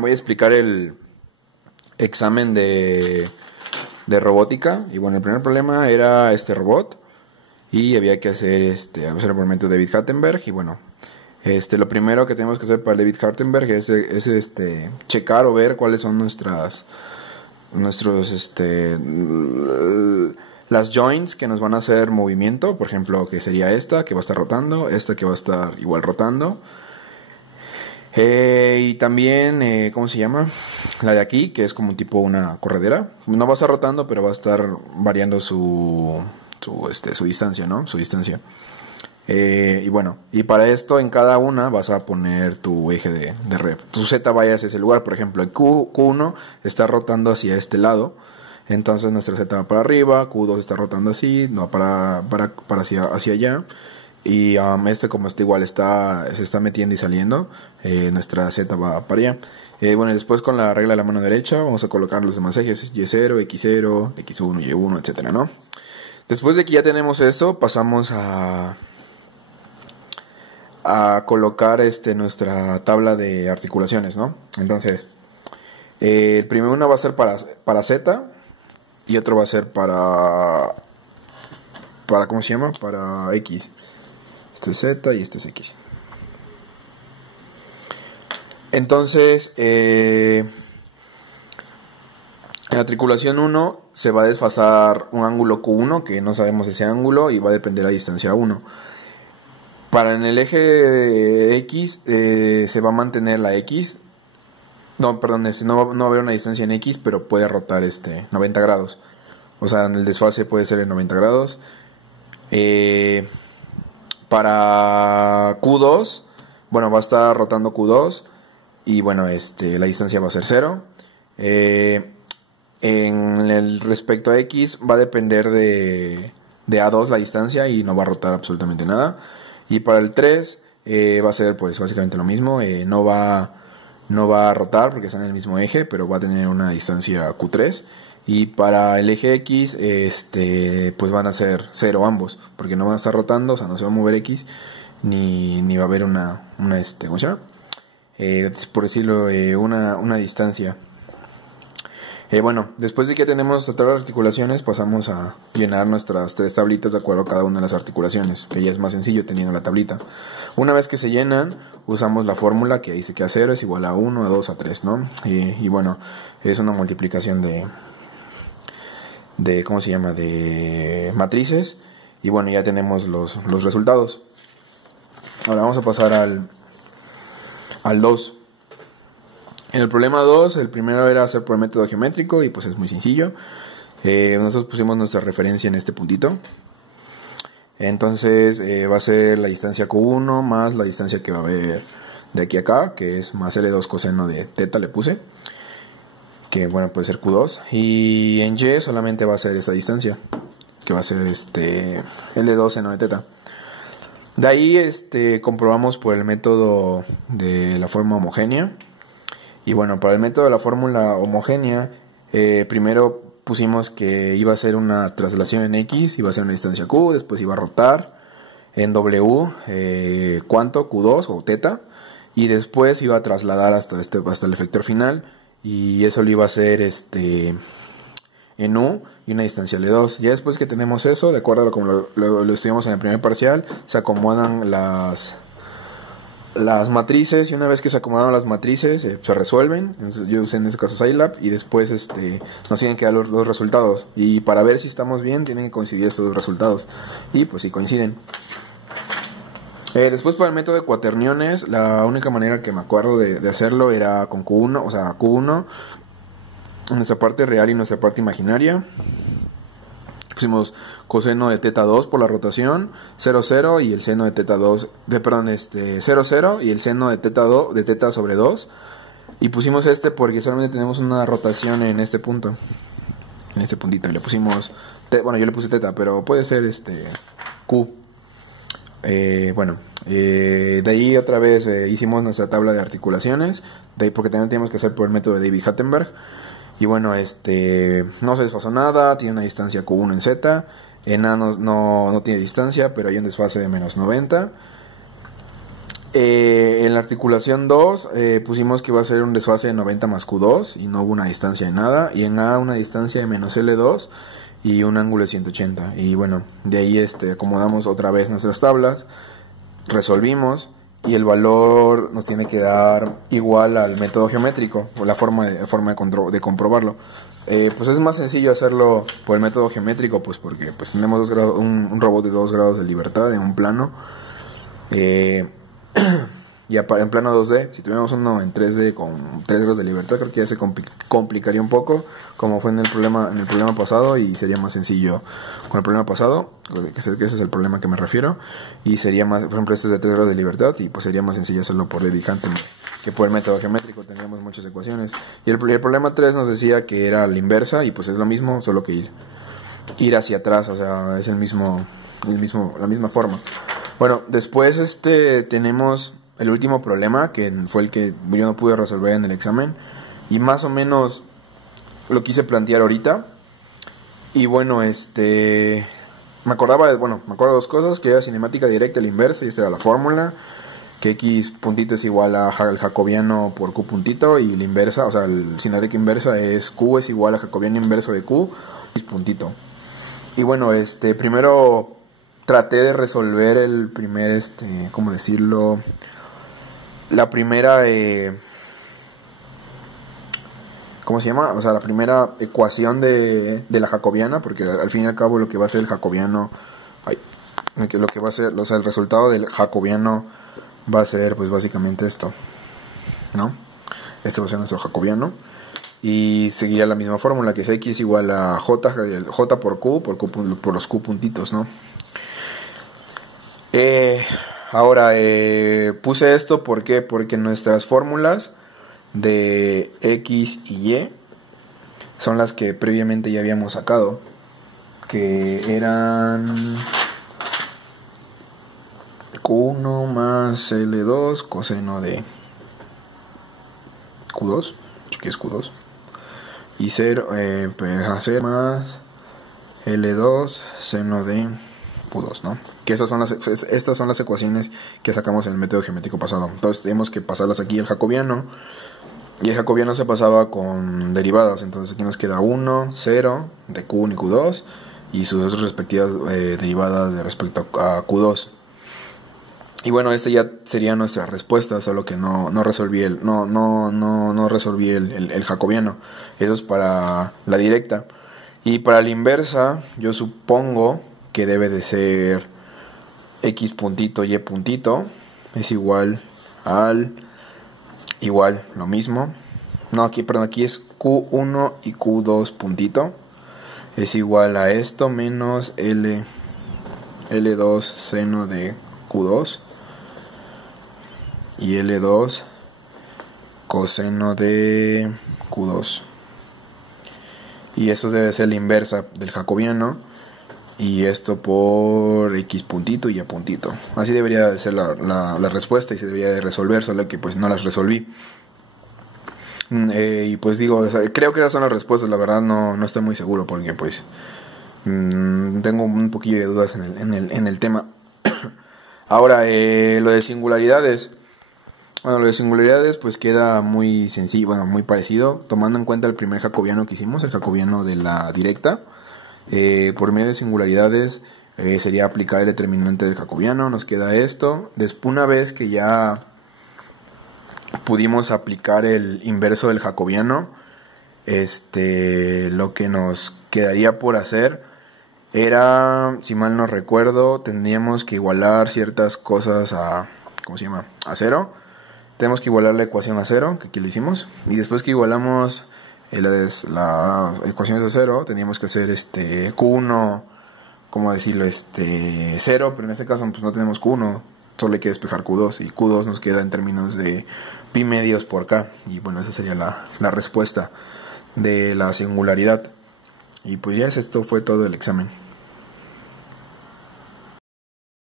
Voy a explicar el examen de robótica. Y bueno, el primer problema era este robot y había que hacer hacer por método de David Hartenberg. Y bueno, lo primero que tenemos que hacer para David Hartenberg es checar o ver cuáles son las joints que nos van a hacer movimiento. Por ejemplo, que sería esta que va a estar rotando, esta que va a estar igual rotando. Y también, ¿cómo se llama? La de aquí, que es como tipo una corredera. No va a estar rotando, pero va a estar variando su distancia, ¿no? Su distancia. Y bueno, y para esto en cada una vas a poner tu eje de rep. Tu Z vaya hacia ese lugar. Por ejemplo, el Q1 está rotando hacia este lado. Entonces nuestra Z va para arriba. Q2 está rotando así, no para hacia allá. Y como igual se está metiendo y saliendo, nuestra Z va para allá. Bueno, y después con la regla de la mano derecha vamos a colocar los demás ejes, Y0, X0, X1, Y1, etcétera, ¿no? Después de que ya tenemos eso, pasamos a colocar nuestra tabla de articulaciones, ¿no? Entonces, el primero uno va a ser para Z y otro va a ser para ¿cómo se llama? Para X. Esto es Z y esto es X. Entonces, en la articulación 1 se va a desfasar un ángulo Q1, que no sabemos ese ángulo, y va a depender de la distancia 1. Para en el eje X se va a mantener la X. No, perdón, no va a haber una distancia en X, pero puede rotar 90 grados. O sea, en el desfase puede ser en 90 grados. Para Q2, bueno, va a estar rotando Q2 y bueno, la distancia va a ser 0. En el respecto a X va a depender de A2 la distancia y no va a rotar absolutamente nada. Y para el 3 va a ser pues básicamente lo mismo, no va a rotar porque está en el mismo eje, pero va a tener una distancia Q3. Y para el eje X, pues van a ser 0 ambos, porque no van a estar rotando, o sea, no se va a mover X, ni va a haber ¿cómo se llama? Por decirlo, una distancia. Bueno, después de que tenemos todas las articulaciones, pasamos a llenar nuestras 3 tablitas de acuerdo a cada una de las articulaciones, que ya es más sencillo teniendo la tablita. Una vez que se llenan, usamos la fórmula que dice que A0 es igual a 1, a 2, a 3, ¿no? Y bueno, es una multiplicación de ¿cómo se llama? De matrices. Y bueno, ya tenemos los resultados. Ahora vamos a pasar al 2. En el problema 2, el primero era hacer por método geométrico y pues es muy sencillo. Nosotros pusimos nuestra referencia en este puntito. Entonces va a ser la distancia Q1 más la distancia que va a haber de aquí a acá, que es más L2 coseno de teta le puse. Que bueno, puede ser Q2. Y en Y solamente va a ser esa distancia, que va a ser L2 seno de teta. De ahí comprobamos por el método de la forma homogénea. Y bueno, para el método de la fórmula homogénea, primero pusimos que iba a ser una traslación en X, iba a ser una distancia Q, después iba a rotar en W, ¿cuánto? Q2 o teta, y después iba a trasladar hasta el efector final, y eso lo iba a hacer en U y una distancia L2. Ya después que tenemos eso, de acuerdo a como lo estudiamos en el primer parcial, se acomodan las matrices, y una vez que se acomodaron las matrices se resuelven. Entonces, yo usé en este caso Scilab, y después nos tienen que dar los resultados, y para ver si estamos bien tienen que coincidir estos dos resultados, y pues si coinciden. Después para el método de cuaterniones, la única manera que me acuerdo de hacerlo era con Q1, o sea, Q1, nuestra parte real y nuestra parte imaginaria. Pusimos coseno de teta 2 por la rotación, 0, 0, y el seno de teta 2, 0, 0, y el seno de teta sobre 2. Y pusimos porque solamente tenemos una rotación en este punto, en este puntito, y le pusimos, bueno, yo le puse teta, pero puede ser Q. De ahí otra vez hicimos nuestra tabla de articulaciones, de ahí porque también tenemos que hacer por el método de David Hartenberg. Y bueno, no se desfasó nada, tiene una distancia Q1 en Z, en A no tiene distancia, pero hay un desfase de menos 90. En la articulación 2 pusimos que iba a ser un desfase de 90 más Q2 y no hubo una distancia de nada. Y en A una distancia de menos L2 y un ángulo de 180. Y bueno, de ahí acomodamos otra vez nuestras tablas, resolvimos y el valor nos tiene que dar igual al método geométrico o la forma de comprobarlo. Pues es más sencillo hacerlo por el método geométrico, pues porque pues tenemos un robot de 2 grados de libertad en un plano. Y en plano 2D, si tuviéramos uno en 3D con 3 grados de libertad, creo que ya se complicaría un poco, como fue en el problema pasado, y sería más sencillo con el problema pasado, que ese es el problema que me refiero, y sería más, por ejemplo, este es de 3 grados de libertad, y pues sería más sencillo hacerlo por David Hunter que por el método geométrico, tendríamos muchas ecuaciones. Y el problema 3 nos decía que era la inversa, y pues es lo mismo, solo que ir hacia atrás, o sea, es la misma forma. Bueno, después tenemos el último problema, que fue el que yo no pude resolver en el examen, y más o menos lo quise plantear ahorita. Y bueno, me acuerdo de 2 cosas, que era cinemática directa, la inversa, y esta era la fórmula, que x puntito es igual al jacobiano por q puntito, y la inversa, o sea, el cinemática inversa es q es igual a jacobiano inverso de q, x puntito. Y bueno, primero traté de resolver el primer, ¿cómo decirlo? La primera, ¿cómo se llama? O sea, la primera ecuación de la jacobiana, porque al fin y al cabo lo que va a ser el jacobiano, lo que va a ser, o sea, el resultado del jacobiano va a ser, pues básicamente esto, ¿no? Este va a ser nuestro jacobiano. Y seguiría la misma fórmula, que es x igual a j por q, por los q puntitos, ¿no? Ahora, puse esto, ¿por qué? Porque nuestras fórmulas de x y y son las que previamente ya habíamos sacado, que eran q1 más L2 coseno de q2, que es q2, y 0 más L2 seno de q2, ¿no? Que estas son las ecuaciones que sacamos en el método geométrico pasado. Entonces tenemos que pasarlas aquí al jacobiano, y el jacobiano se pasaba con derivadas. Entonces aquí nos queda 1, 0 de q1 y q2 y sus respectivas derivadas de respecto a q2. Y bueno, ya sería nuestra respuesta, solo que no resolví el jacobiano. Eso es para la directa. Y para la inversa, yo supongo que debe de ser x puntito y puntito es igual lo mismo. No, aquí es q1 y q2 puntito es igual a esto menos L2 seno de q2 y L2 coseno de q2. Y eso debe ser la inversa del jacobiano. Y esto por x puntito y a puntito. Así debería de ser la respuesta, y se debería de resolver, solo que pues no las resolví. Y pues digo, o sea, creo que esas son las respuestas. La verdad no estoy muy seguro, porque pues tengo un poquillo de dudas en el tema. Ahora, lo de singularidades. Bueno, lo de singularidades pues queda muy sencillo, bueno, muy parecido, tomando en cuenta el primer jacobiano que hicimos, el jacobiano de la directa. Por medio de singularidades sería aplicar el determinante del jacobiano. Nos queda esto. Una vez que ya pudimos aplicar el inverso del jacobiano, lo que nos quedaría por hacer era, si mal no recuerdo, tendríamos que igualar ciertas cosas a cero. Tenemos que igualar la ecuación a cero, que aquí lo hicimos, y después que igualamos la ecuación es a cero, teníamos que hacer q1, ¿cómo decirlo? 0, pero en este caso pues no tenemos q1, solo hay que despejar q2, y q2 nos queda en términos de pi medios por k, y bueno, esa sería la respuesta de la singularidad. Y pues ya esto fue todo el examen.